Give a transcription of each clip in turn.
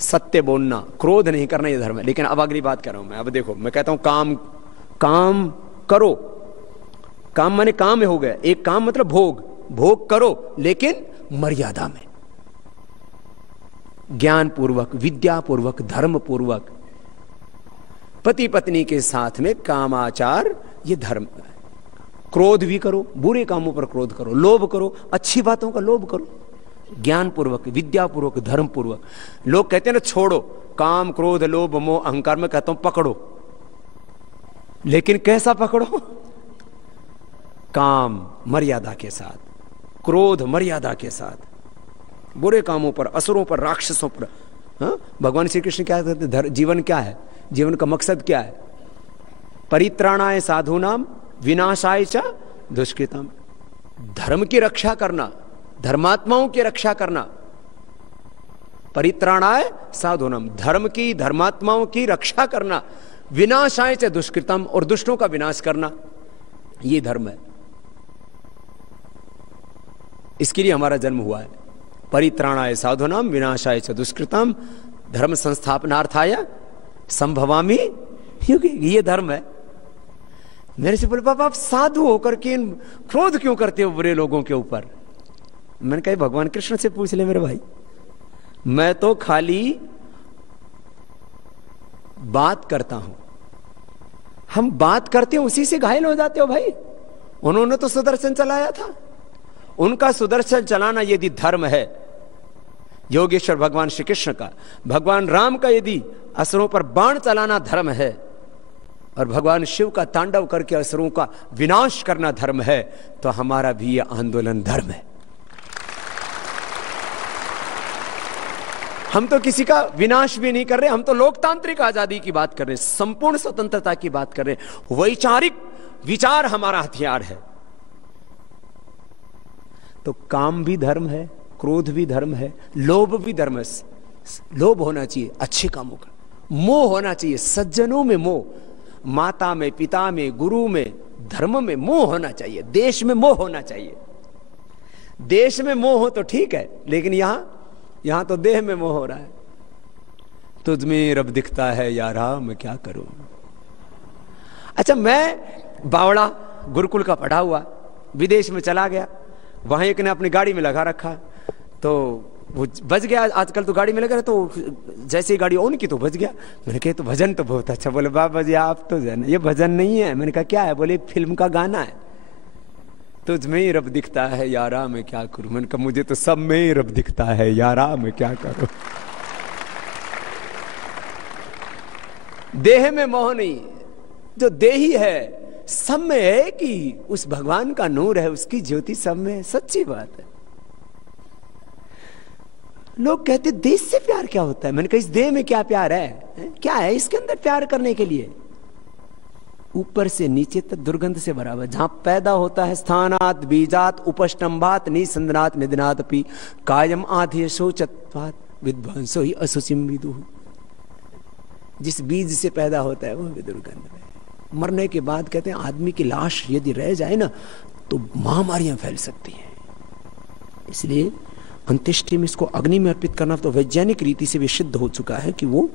सत्य बोलना, क्रोध नहीं करना, ये धर्म है। लेकिन अब अगली बात कर रहा हूं मैं। अब देखो, मैं कहता हूं काम काम करो। काम माने काम हो गया, एक काम मतलब भोग, भोग करो लेकिन मर्यादा में, ज्ञान पूर्वक, विद्या पूर्वक, धर्म पूर्वक, पति पत्नी के साथ में कामाचार, ये धर्म है। क्रोध भी करो, बुरे कामों पर क्रोध करो, लोभ करो, अच्छी बातों का लोभ करो, ज्ञान पूर्वक, विद्या पूर्वक, धर्म पूर्वक। लोग कहते हैं ना छोड़ो काम, क्रोध, लोभ, मोह, अहंकार, में कहता हूं पकड़ो, लेकिन कैसा पकड़ो? काम मर्यादा के साथ, क्रोध मर्यादा के साथ, बुरे कामों पर, असुरों पर, राक्षसों पर। हाँ? भगवान श्री कृष्ण क्या कहते हैं? जीवन क्या है? जीवन का मकसद क्या है? परित्राणाय साधूनाम विनाशाय च दुष्कृतम। धर्म की रक्षा करना, धर्मात्माओं की रक्षा करना। परित्राणाय साधूनाम, धर्म की, धर्मात्माओं की रक्षा करना, विनाशाय च दुष्कृतम, और दुष्टों का विनाश करना, ये धर्म है। इसके लिए हमारा जन्म हुआ है। परित्राणाय साधूनाम विनाशाय च दुष्कृतम धर्म संस्थापनार्थाय संभवामि युगे, ये धर्म है। मेरे से बोले बाबा आप साधु होकर के क्रोध क्यों करते हो बुरे लोगों के ऊपर? मैंने कहा भगवान कृष्ण से पूछ ले मेरे भाई, मैं तो खाली बात करता हूं। हम बात करते हैं उसी से घायल हो जाते हो भाई। उन्होंने तो सुदर्शन चलाया था, उनका सुदर्शन चलाना यदि धर्म है, योगेश्वर भगवान श्री कृष्ण का, भगवान राम का यदि असुरों पर बाण चलाना धर्म है, और भगवान शिव का तांडव करके असुरों का विनाश करना धर्म है, तो हमारा भी यह आंदोलन धर्म है। हम तो किसी का विनाश भी नहीं कर रहे, हम तो लोकतांत्रिक आजादी की बात कर रहे हैं, संपूर्ण स्वतंत्रता की बात कर रहे हैं। वैचारिक विचार हमारा हथियार है। तो काम भी धर्म है, क्रोध भी धर्म है, लोभ भी धर्म है। लोभ होना चाहिए अच्छे कामों का, मोह होना चाहिए सज्जनों में मोह, माता में, पिता में, गुरु में, धर्म में मोह होना चाहिए, देश में मोह होना चाहिए। देश में मोह हो तो ठीक है, लेकिन यहां तो देह में मोह हो रहा है। तुझ में रब दिखता है यारा, मैं क्या करूं। अच्छा, मैं बावड़ा गुरुकुल का पढ़ा हुआ विदेश में चला गया, वहां एक ने अपनी गाड़ी में लगा रखा, तो वो बज गया। आजकल तो गाड़ी में लगा, तो जैसे ही गाड़ी ऑन की तो बज गया। मैंने कहा तो भजन तो बहुत अच्छा। बोले बाबा जी आप तो ये भजन नहीं है। मैंने कहा क्या है? बोले फिल्म का गाना है, तुझ में ही रब दिखता है यारा मैं क्या करूं। मैंने कहा मुझे तो सब में ही रब दिखता है यारा मैं क्या करूं। देह में मोह नहीं, जो देही है सब में है, कि उस भगवान का नूर है, उसकी ज्योति सब में है। सच्ची बात है। लोग कहते देश से प्यार क्या होता है? मैंने कहा इस देह में क्या प्यार है? क्या है इसके अंदर प्यार करने के लिए? ऊपर से नीचे तक दुर्गंध से भरा हुआ। जहां पैदा होता है स्थानात बीजात उपष्टंभात निसंदनात निधनात पी कायम आधे शोचत्वात विद्वांसो ही असुचिम विदु। जिस बीज से पैदा होता है वो भी दुर्गंध है। मरने के बाद कहते हैं आदमी की लाश यदि रह जाए ना तो महामारियां फैल सकती हैं। इसलिए अंत्येष्टि में इसको अग्नि में अर्पित करना तो वैज्ञानिक रीति से भी सिद्ध हो चुका है कि वो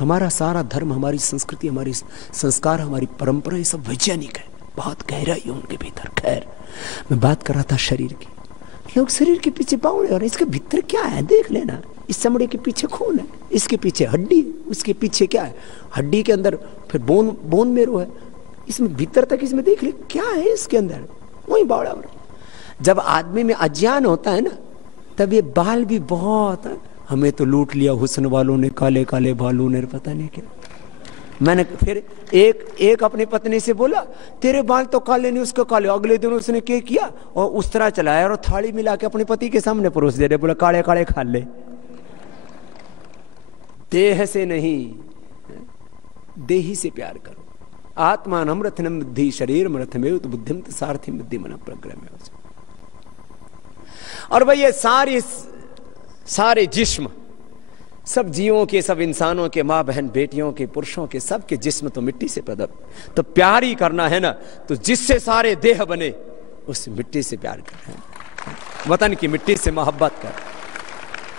हमारा सारा धर्म, हमारी संस्कृति, हमारी संस्कार, हमारी परंपरा, ये सब वैज्ञानिक है। बहुत गहराई है उनके भीतर। खैर, मैं बात कर रहा था शरीर की। लोग शरीर के पीछे बावड़े और इसके भीतर क्या है देख लेना। इस चमड़े के पीछे खून है, इसके पीछे हड्डी है, उसके पीछे क्या है, हड्डी के अंदर फिर बोन मेरो है, इसमें भीतर तक इसमें देख ले क्या है इसके अंदर। वही बावड़ा। जब आदमी में अज्ञान होता है ना, तब ये बाल भी बहुत, हमें तो लूट लिया हुस्न वालों ने, काले काले बालों ने, पता नहीं क्या। मैंने फिर एक अपनी पत्नी से बोला तेरे बाल तो काले नहीं, उसके काले। अगले दिन उसने क्या किया और उस तरह चलाया और थाली मिला के अपने पति के सामने परोस दे रहे, बोला काले काले खा ले। देह से नहीं, देही से प्यार करो। आत्मा नम्रथनम बुद्धि शरीर मरथमेव तो बुद्धिम सारथि बुद्धि मन प्रग्रह में। और भाई ये सारे जिस्म, सब जीवों के, सब इंसानों के, माँ बहन बेटियों के, पुरुषों के, सब के जिस्म तो मिट्टी से पैदा। तो प्यार ही करना है ना, तो जिससे सारे देह बने उस मिट्टी से प्यार कर, वतन की मिट्टी से मोहब्बत कर।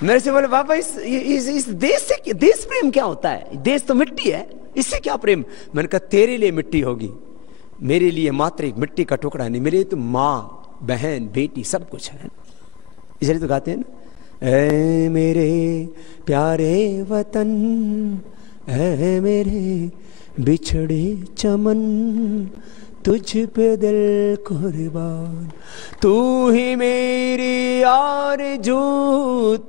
मेरे से बोले बाबा इस देश से देश प्रेम क्या होता है? देश तो मिट्टी है, इससे क्या प्रेम? मैंने कहा तेरे लिए मिट्टी होगी, मेरे लिए मात्र एक मिट्टी का टुकड़ा नहीं, मेरे लिए तो माँ बहन बेटी सब कुछ है। इसलिए तो गाते हैं ना, ऐ मेरे प्यारे वतन, ऐ मेरे बिछड़े चमन, तुझ पे दिल कुर्बान, तू ही मेरी आरज़ू,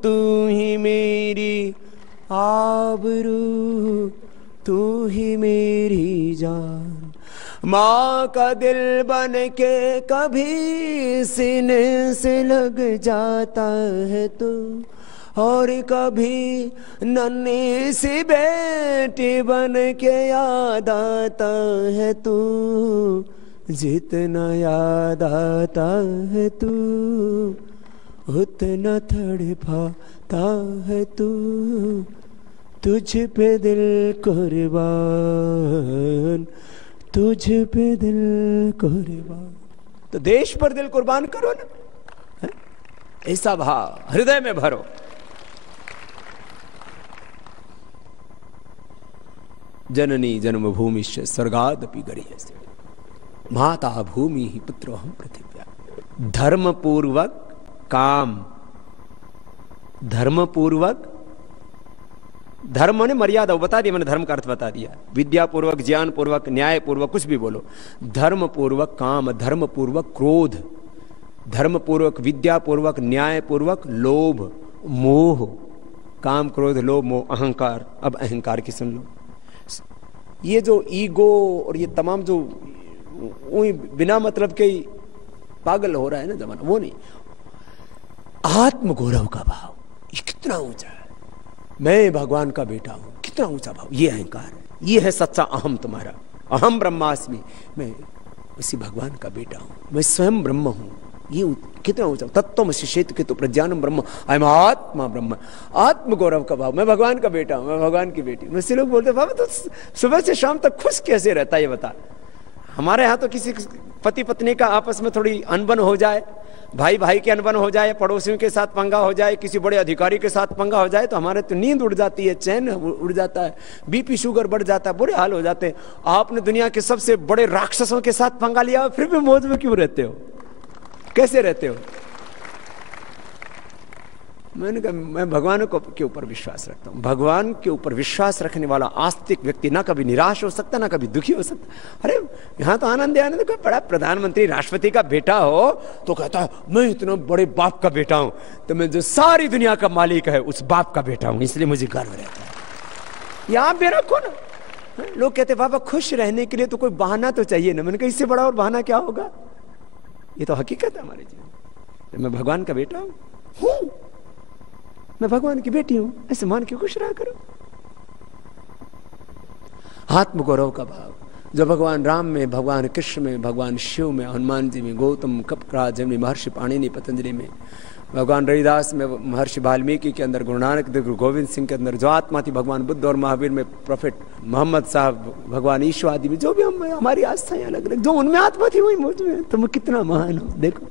तू ही मेरी आबरू, तू ही मेरी जान। माँ का दिल बन के कभी सीने से लग जाता है तू, और कभी नन्ही सी बेटी बन के याद आता है तू, जितना याद आता है तू उतना तड़पाता है तू, तुझ पे दिल कुर्बान, तुझ पे दिल कुर्बान। तो देश पर दिल कुर्बान करो ना, ऐसा भाव हृदय में भरो। जननी जन्मभूमिश्च स्वर्गादपि गरीयसे, माता भूमि ही पुत्रोहम पृथिव्या। धर्म पूर्वक काम, धर्म पूर्वक, धर्म ने मर्यादा बता दिया, मैंने धर्म का अर्थ बता दिया, विद्या पूर्वक, ज्ञान पूर्वक, न्याय पूर्वक, कुछ भी बोलो। धर्म पूर्वक काम, धर्म पूर्वक क्रोध, धर्म पूर्वक विद्या पूर्वक, न्याय पूर्वक लोभ मोह, काम क्रोध लोभ मोह अहंकार। अब अहंकार की सुन लो, ये जो ईगो और ये तमाम जो बिना मतलब के पागल हो रहा है ना जमाना, वो नहीं। आत्म गौरव का भाव ये कितना ऊंचा है, मैं भगवान का बेटा हूं, कितना ऊंचा भाव, ये अहंकार है, ये है सच्चा अहम तुम्हारा। अहम ब्रह्मास्मि, मैं उसी भगवान का बेटा हूं, मैं स्वयं ब्रह्म हूं, ये कितना ऊंचा। तत्त्वमसि चेतकितु प्रज्ञानम ब्रह्म, आई एम आत्मा ब्रह्म। आत्म गौरव का भाव, मैं भगवान का बेटा हूं, मैं भगवान की बेटी। मुझसे लोग बोलते बाबा तो सुबह से शाम तक खुश कैसे रहता है, ये बता। हमारे यहाँ तो किसी पति पत्नी का आपस में थोड़ी अनबन हो जाए, भाई भाई के अनबन हो जाए, पड़ोसियों के साथ पंगा हो जाए, किसी बड़े अधिकारी के साथ पंगा हो जाए, तो हमारे तो नींद उड़ जाती है, चैन उड़ जाता है, बीपी शुगर बढ़ जाता है, बुरे हाल हो जाते हैं। आपने दुनिया के सबसे बड़े राक्षसों के साथ पंगा लिया, फिर भी मौज में क्यों रहते हो, कैसे रहते हो? मैंने कहा मैं भगवान के ऊपर विश्वास रखता हूं। भगवान के ऊपर विश्वास रखने वाला आस्तिक व्यक्ति ना कभी निराश हो सकता, ना कभी दुखी हो सकता। अरे यहां तो आनंद आनंद, कोई बड़ा प्रधानमंत्री राष्ट्रपति का बेटा हो तो कहता है मैं इतना बड़े बाप का बेटा हूं, तो मैं जो सारी दुनिया का मालिक है उस बाप का बेटा हूं, इसलिए मुझे गर्व रहता है। यहां भी रखो ना। लोग कहते बाबा खुश रहने के लिए तो कोई बहाना तो चाहिए ना। मैंने कहा इससे बड़ा और बहाना क्या होगा, ये तो हकीकत है हमारे जीवन। मैं भगवान का बेटा हूं, मैं भगवान की बेटी हूं, ऐसे मान के खुश रहा करो। आत्म गौरव का भाव जो भगवान राम में, भगवान कृष्ण में, भगवान शिव में, हनुमान जी में, गौतम कपिलराज जैमिनी, महर्षि पाणिनि पतंजलि में, भगवान रविदास में, महर्षि वाल्मीकि के अंदर, गुरु नानक देव, गुरु गोविंद सिंह के अंदर जो आत्मा थी, भगवान बुद्ध और महावीर में, प्रोफेट मोहम्मद साहब, भगवान ईश्वर आदि में, जो भी हम हमारी आस्थाएं अलग अलग, जो उनमें आत्मा थी वही मुझ में, तो मैं कितना महान हूं। देखो